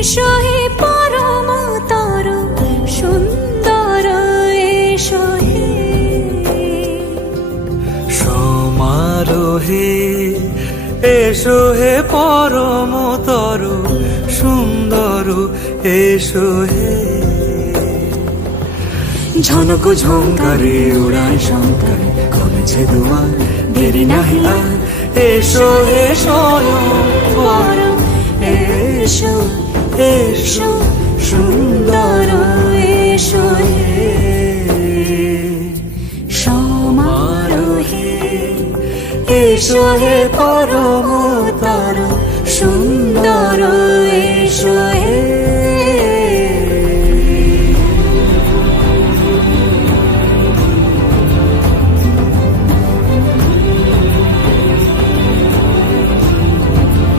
এসো হে পরম তর সুন্দর এসো হে সমারোহে এসো হে পরম তর সুন্দর এসো হে ঝনক ঝঙ্কারে উড়ায় শঙ্কর কমেছে দুয়ার দেরি নাহি আর এসো হে স্বয়ং পরম এসো এসো সুন্দর এসো হে সমারোহে এসো হে পরম তর সুন্দর এসো